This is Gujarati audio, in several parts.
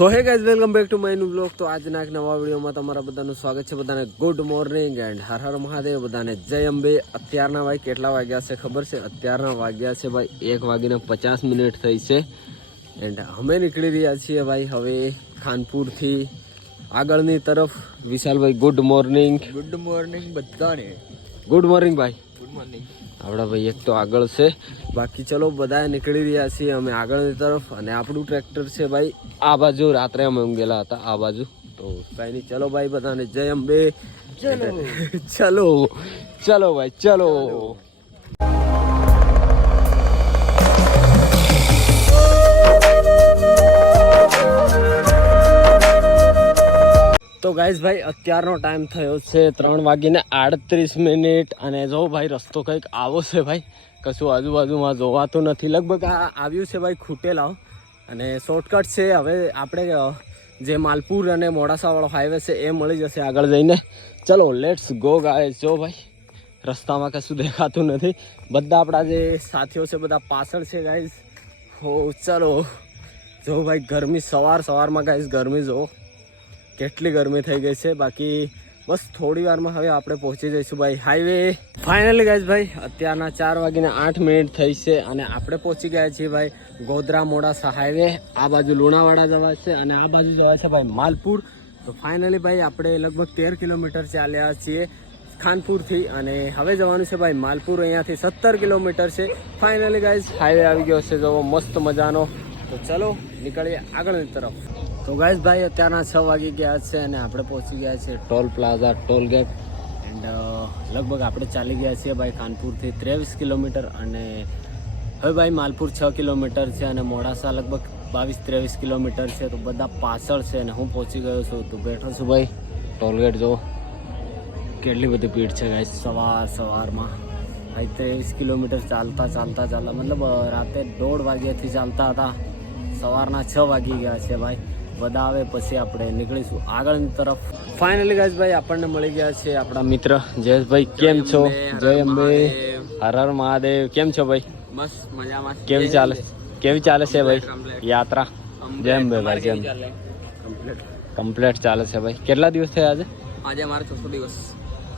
So hey guys, welcome back to my new blog. તો આજના એક નવા વિડીયોમાં તમારા બધાનું સ્વાગત છે. બધાને good morning and her Har Mahadev. બધાને જય અંબે. અત્યારના ભાઈ કેટલા વાગ્યા છે ખબર છે? અત્યારના વાગ્યા છે ભાઈ 1:50 થઈ છે. એન્ડ અમે નીકળી રહ્યા છીએ ભાઈ હવે ખાનપુરથી આગળની તરફ. વિશાલભાઈ ગુડ મોર્નિંગ. ગુડ મોર્નિંગ બધાને. ગુડ મોર્નિંગ ભાઈ. Good morning. આપણા ભાઈ એક તો આગળ છે, બાકી ચલો બધા નીકળી રહ્યા છીએ અમે આગળની તરફ. અને આપણું ટ્રેક્ટર છે ભાઈ આ બાજુ. રાત્રે અમે ઊંઘેલા હતા આ બાજુ. તો કઈ નહીં, ચલો ભાઈ બધાને જય અંબે. ચલો ચલો ભાઈ ચલો. તો ગાઈઝ ભાઈ અત્યારનો ટાઈમ થયો છે 3:38 અને જો ભાઈ રસ્તો કંઈક આવો છે ભાઈ, કશું આજુબાજુમાં જોવાતું નથી. લગભગ આ આવ્યું છે ભાઈ ખૂટેલા અને શોર્ટકટ છે. હવે આપણે જે માલપુર અને મોડાસાવાળો હાઈવે છે એ મળી જશે આગળ જઈને. ચલો લેટ્સ ગો ગાઈઝ. જો ભાઈ રસ્તામાં કશું દેખાતું નથી. બધા આપણા જે સાથીઓ છે બધા પાછળ છે ગાઈઝ. હો ચલો. જો ભાઈ ગરમી સવારમાં ગાઈઝ ગરમી જો કેટલી ગરમી થઈ ગઈ છે. બાકી બસ થોડી વારમાં હવે આપણે પહોંચી જઈશું ભાઈ હાઈવે. ફાઇનલી ગાઈઝ ભાઈ અત્યારના 4:08 થઈ છે અને આપણે પહોંચી ગયા છીએ ભાઈ ગોધરા મોડાસા હાઈવે. આ બાજુ લુણાવાડા જવા છે અને આ બાજુ જવા છે ભાઈ માલપુર. તો ફાઇનલી ભાઈ આપણે લગભગ 13 કિલોમીટર ચાલ્યા છીએ ખાનપુરથી અને હવે જવાનું છે ભાઈ માલપુર. અહીંયાથી 17 કિલોમીટર છે. ફાઇનલી ગાઈઝ હાઈવે આવી ગયો છે જો મસ્ત મજાનો. તો ચલો નીકળીએ આગળની તરફ. તો ગાઈઝ ભાઈ અત્યારના 6 વાગી ગયા છે અને આપણે પહોંચી ગયા છીએ toll plaza toll gate. And લગભગ આપણે ચાલી ગયા છીએ ભાઈ ખાનપુરથી 23 કિલોમીટર અને હવે ભાઈ માલપુર 6 કિલોમીટર છે અને મોડાસા લગભગ 22-23 કિલોમીટર છે. તો બધા પાછળ છે અને હું પહોંચી ગયો છું. તો બેઠો છું ભાઈ ટોલ ગેટ. જો કેટલી બધી ભીડ છે ગાઈઝ સવારમાં ભાઈ. 23 કિલોમીટર ચાલતા મતલબ રાતે 1:30 વાગ્યાથી ચાલતા હતા, સવારના 6 વાગી ગયા છે ભાઈ. બધા આવે પછી આપણે નીકળીશું આગળની તરફ. ફાઇનલી ગાઈઝ ભાઈ આપણને મળી ગયા છે આપણા મિત્ર જયેશભાઈ. કેમ છો? જય અંબે. હર હર મહાદેવ. કેમ છો ભાઈ? બસ મજામાં. કેવી ચાલે છે ભાઈ યાત્રા? જય અંબે ભાઈ. જેમ કમ્પ્લીટ ચાલે છે ભાઈ. કેટલા દિવસ થયા આજે? આજે અમારો 600 દિવસ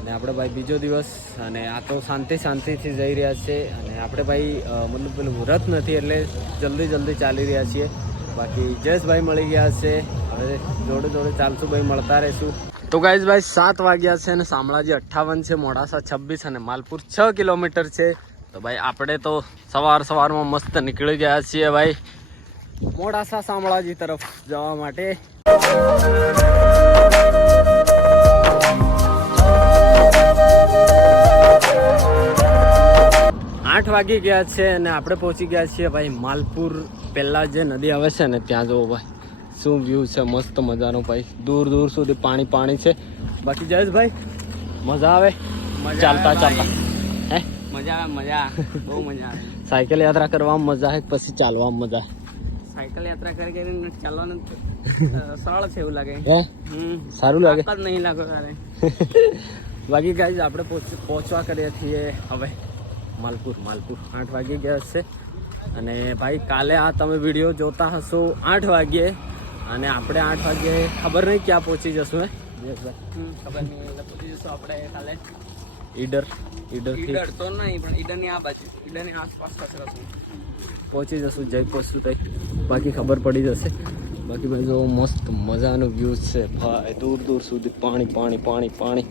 અને આપણે ભાઈ બીજો દિવસ. અને આ તો શાંતિથી જઈ રહ્યા છે અને આપણે ભાઈ મતલબ પેલું વ્રત નથી એટલે જલ્દી ચાલી રહ્યા છીએ. બાકી જયેશભાઈ મળી ગયા છે. હવે જોડે ચાલશું ભાઈ, મળતા રહીશું. તો ગાઈઝ ભાઈ 7 વાગ્યા છે અને શામળાજી 58 છે, મોડાસા 26 અને માલપુર 6 કિલોમીટર છે. તો ભાઈ આપણે તો સવારમાં મસ્ત નીકળી ગયા છીએ ભાઈ મોડાસા શામળાજી તરફ જવા માટે. 8 વાગી ગયા છે અને આપણે પહોંચી ગયા છીએ ભાઈ માલપુર. પહેલાં જે નદી આવે છે ને ત્યાં જુઓ ભાઈ શું વ્યૂ છે મસ્ત મજાનો ભાઈ. દૂર સુધી પાણી છે. બાકી જયેશભાઈ મજા આવે ચાલતા હે? મજા બહુ મજા આવે. સાયકલ યાત્રા કરવામાં મજા આવે પછી ચાલવામાં મજા આવે? સાયકલ યાત્રા કરીને ચાલવાનું સરળ છે એવું લાગે. સારું લાગે નહીં લાગે. બાકી ગાઈઝ આપણે પહોંચવા કરીએ છીએ હવે માલપુર. 8 વાગી ગયા છે અને ભાઈ કાલે આ તમે વિડીયો જોતા હશો 8 વાગ્યે અને આપણે 8 વાગ્યે ખબર નહીં ક્યાં પહોંચી જશું. ખબર નહીં પહોંચી જશું આપણે કાલે ઈડર તો નહીં પણ ઈડરની આ બાજુ, ઈડરની આસપાસ પહોંચી જશું. જઈ પહોંચશું તઈ બાકી ખબર પડી જશે. બાકી ભાઈ જો મસ્ત મજાનો વ્યૂ છે ભાઈ. દૂર સુધી પાણી.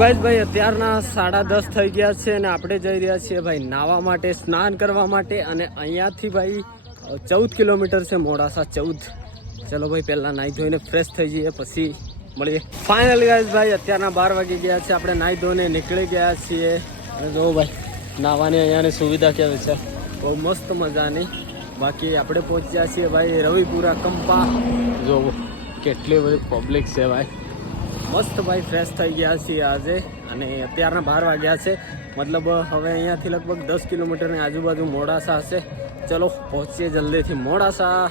ગાઈઝ ભાઈ અત્યારના 10:30 થઈ ગયા છે અને આપણે જઈ રહ્યા છીએ ભાઈ નાહવા માટે, સ્નાન કરવા માટે. અને અહીંયાથી ભાઈ 14 કિલોમીટર છે મોડાસા 14. ચલો ભાઈ પહેલાં નાહી ધોઈને ફ્રેશ થઈ જઈએ પછી મળીએ. ફાઇનલી ગાઈઝ ભાઈ અત્યારના 12 વાગી ગયા છે. આપણે નાહી ધોઈને નીકળી ગયા છીએ. અને જો ભાઈ નાહવાની અહીંયાની સુવિધા કેવી છે, બહુ મસ્ત મજાની. બાકી આપણે પહોંચ્યા છીએ ભાઈ રવિપુરા કંપા. જોવો કેટલી બધી પબ્લિક છે ભાઈ. મસ્ત ભાઈ ફ્રેશ થઈ ગયા છીએ આજે અને અત્યારના 12 વાગ્યા છે. મતલબ હવે અહીંયાથી લગભગ 10 કિલોમીટરની આજુબાજુ મોડાસા હશે. ચલો પહોંચીએ જલ્દીથી મોડાસા.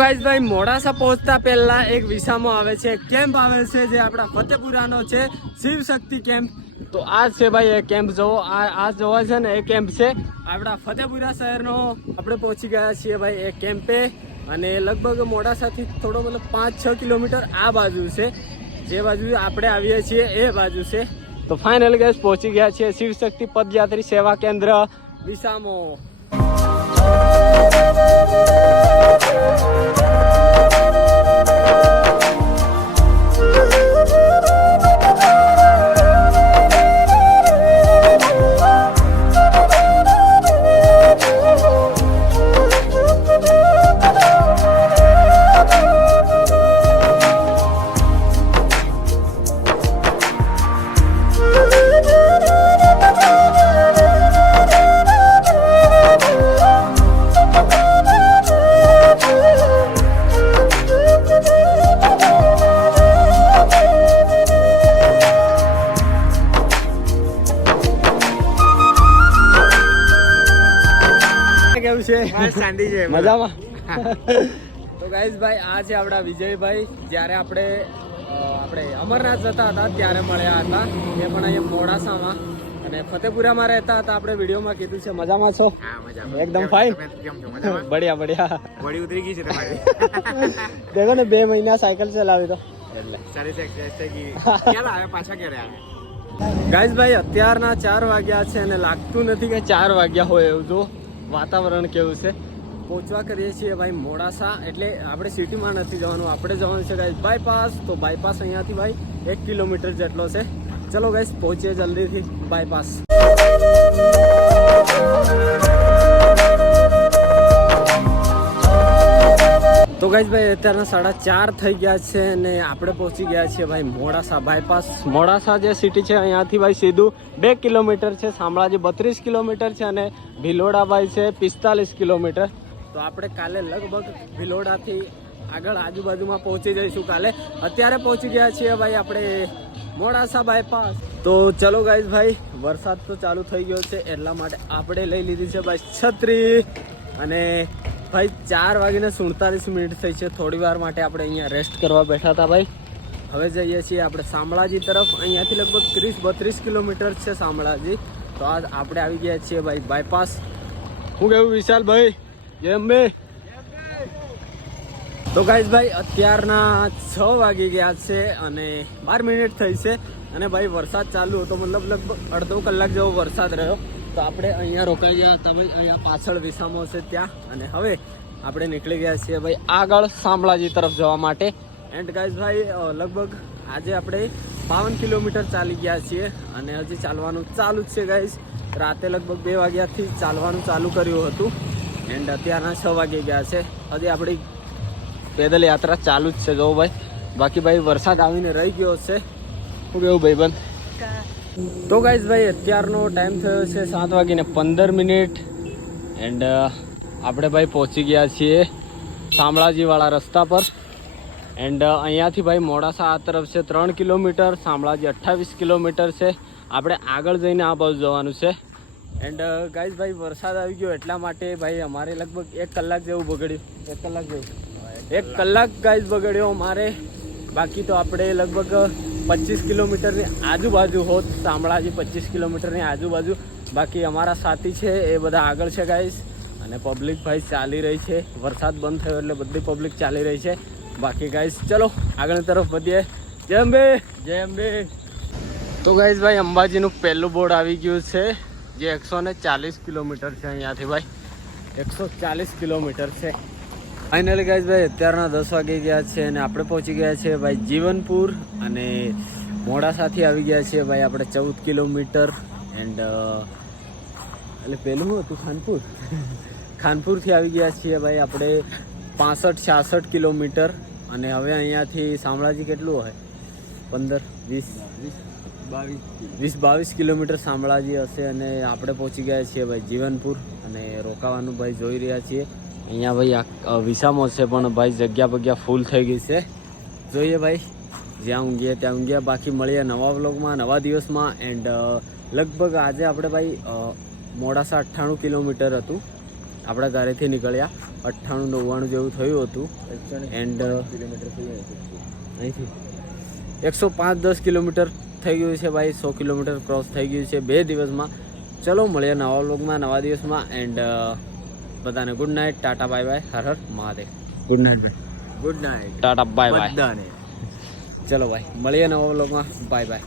ગાઈઝ ભાઈ મોડાસા પહોંચતા પહેલા એક વિસામો આવે છે, કેમ્પ આવે છે જે આપણા ફતેપુરાનો છે, શિવ શક્તિ કેમ્પ. તો આ છે ભાઈ એ કેમ્પ જોવો, આ જોવા છે ને એ કેમ્પ છે આપણા ફતેપુરા શહેરનો. આપણે પહોંચી ગયા છીએ ભાઈ એ કેમ્પે અને લગભગ મોડાસાથી થોડો મતલબ 5-6 કિલોમીટર આ બાજુ છે, જે બાજુ આપણે આવીએ છીએ એ બાજુ છે. તો ફાઇનલ ગાઈઝ પહોંચી ગયા છીએ શિવ શક્તિ પદયાત્રી સેવા કેન્દ્ર વિસામો. કેવું છે? મજામાં. તો ગાઈઝ ભાઈ આ છે આપણા વિજયભાઈ. જ્યારે આપણે અમરનાથ જતા હતા ત્યારે મળ્યા હતા, એ પણ અહીંયા મોડાસામાં અને ફતેપુરામાં રહેતા હતા. આપણે વિડીયોમાં કીધું છે. મજામાં છો? એકદમ ફાઇન. બઢિયા બઢિયા. વળી ઉતરી ગઈ છે તમારી. દેખો ને 2 મહિના સાયકલ ચલાવી તો એટલે સારી એક્સરસાઇઝ થઈ ગઈ. ક્યારે આવ્યા પાછા, ક્યારે આવ્યા? ગાઈઝ ભાઈ અત્યારના 4 વાગ્યા છે અને લાગતું નથી કે 4 વાગ્યા હોય એવું. જો વાતાવરણ કેવું છે. પહોંચવા કરીએ છીએ ભાઈ મોડાસા. એટલે આપણે સિટીમાં નથી જવાનું, આપણે જવાનું છે ગાઈઝ બાયપાસ. તો બાયપાસ અહીંયાથી ભાઈ 1 કિલોમીટર જેટલો છે. ચલો ગાઈઝ પહોંચીએ જલ્દીથી બાયપાસ. તો ગાઈઝ ભાઈ અત્યારના 4:30 થઈ ગયા છે અને આપણે પહોંચી ગયા છીએ ભાઈ મોડાસા બાયપાસ. મોડાસા જે સિટી છે અહીંયાથી ભાઈ સીધું 2 કિલોમીટર છે, શામળાજી 32 કિલોમીટર છે અને ભિલોડા ભાઈ છે 45 કિલોમીટર. તો આપણે કાલે લગભગ ભિલોડાથી આગળ આજુબાજુમાં પહોંચી જઈશું કાલે. અત્યારે પહોંચી ગયા છીએ ભાઈ આપણે મોડાસા બાયપાસ. તો ચલો ગાઈઝ ભાઈ વરસાદ તો ચાલુ થઈ ગયો છે એટલા માટે આપણે લઈ લીધી છે ભાઈ છત્રી. અને ભાઈ 4:47 થઈ છે. થોડી વાર માટે આપણે અહીંયા રેસ્ટ કરવા બેઠા હતા ભાઈ. હવે જઈએ છીએ આપણે શામળાજી તરફ. અહીંયાથી લગભગ 30-32 કિલોમીટર છે શામળાજી. તો આજ આપણે આવી ગયા છીએ ભાઈ બાયપાસ. શું કહેવું વિશાલભાઈ? જય અંબે. તો ગાઈઝ ભાઈ અત્યારના 6 વાગી ગયા છે અને 12 મિનિટ થઈ છે અને ભાઈ વરસાદ ચાલુ હતો, મતલબ લગભગ અડધો કલાક જેવો વરસાદ રહ્યો. તો આપણે અહીંયા રોકાઈ ગયા હતા ભાઈ, અહીંયા પાછળ વિસામો છે ત્યાં. અને હવે આપણે નીકળી ગયા છીએ ભાઈ આગળ શામળાજી તરફ જવા માટે. એન્ડ ગાઈઝ ભાઈ લગભગ આજે આપણે 52 કિલોમીટર ચાલી ગયા છીએ અને હજી ચાલવાનું ચાલુ જ છે ગાઈઝ. રાતે લગભગ 2 વાગ્યાથી ચાલવાનું ચાલુ કર્યું હતું એન્ડ અત્યારના 6 વાગી ગયા છે. હજી આપણી પેદલ યાત્રા ચાલુ જ છે જો ભાઈ. બાકી ભાઈ વરસાદ આવીને રહી ગયો છે. શું કેવું ભાઈ બંધ? તો ગાઈઝ ભાઈ અત્યારનો ટાઈમ થયો છે 7:15 એન્ડ આપણે ભાઈ પહોંચી ગયા છીએ શામળાજીવાળા રસ્તા પર. એન્ડ અહીંયાથી ભાઈ મોડાસા આ તરફ છે 3 કિલોમીટર, શામળાજી 28 કિલોમીટર છે. આપણે આગળ જઈને આ બાજુ જવાનું છે. એન્ડ ગાઈઝ ભાઈ વરસાદ આવી ગયો એટલા માટે ભાઈ અમારે લગભગ 1 કલાક જેવું બગડ્યું. 1 કલાક ગાઈઝ બગડ્યો અમારે. બાકી તો આપણે લગભગ 25 કિલોમીટરની આજુબાજુ હોત શામળાજી, 25 કિલોમીટરની આજુબાજુ. બાકી અમારા સાથી છે એ બધા આગળ છે ગાઈઝ. અને પબ્લિક ભાઈ ચાલી રહી છે. વરસાદ બંધ થયો એટલે બધી પબ્લિક ચાલી રહી છે. બાકી ગાઈઝ ચલો આગળની તરફ વધીએ. જય અંબે. જય અંબે. તો ગાઈઝ ભાઈ અંબાજીનું પહેલું બોર્ડ આવી ગયું છે જે 140 કિલોમીટર છે અહીંયાથી ભાઈ. 140 કિલોમીટર છે. ફાઇનલી ગાઈઝ ભાઈ અત્યારના 10 વાગી ગયા છે અને આપણે પહોંચી ગયા છે ભાઈ જીવનપુર. અને મોડાસાથી આવી ગયા છે ભાઈ આપણે 14 કિલોમીટર. એન્ડ એટલે પહેલું શું હતું? ખાનપુરથી આવી ગયા છીએ ભાઈ આપણે 65-66 કિલોમીટર. અને હવે અહીંયાથી શામળાજી કેટલું હોય? 15-20-22 કિલોમીટર શામળાજી હશે. અને આપણે પહોંચી ગયા છીએ ભાઈ જીવનપુર અને રોકાવાનું ભાઈ જોઈ રહ્યા છીએ. અહીંયા ભાઈ વિસામો છે પણ ભાઈ જગ્યા ફૂલ થઈ ગઈ છે. જોઈએ ભાઈ જ્યાં ઊંઘીએ ત્યાં ઊંઘીએ. બાકી મળીએ નવા વ્લોગમાં, નવા દિવસમાં. એન્ડ લગભગ આજે આપણે ભાઈ મોડાસા 98 કિલોમીટર હતું આપણા ઘરેથી નીકળ્યા. 98-99 જેવું થયું હતું એન્ડ અહીંથી 105-10 કિલોમીટર થઈ ગયું છે ભાઈ. 100 કિલોમીટર ક્રોસ થઈ ગયું છે 2 દિવસમાં. ચલો મળીએ નવા વ્લોગમાં નવા દિવસમાં. એન્ડ બધાને good night, tata bye bye, Har Har Mahadev. Good night ભાઈ. Good night tata bye bye. બધાને. ચલો ભાઈ મળીએ નવા વ્લોગમાં. Bye by.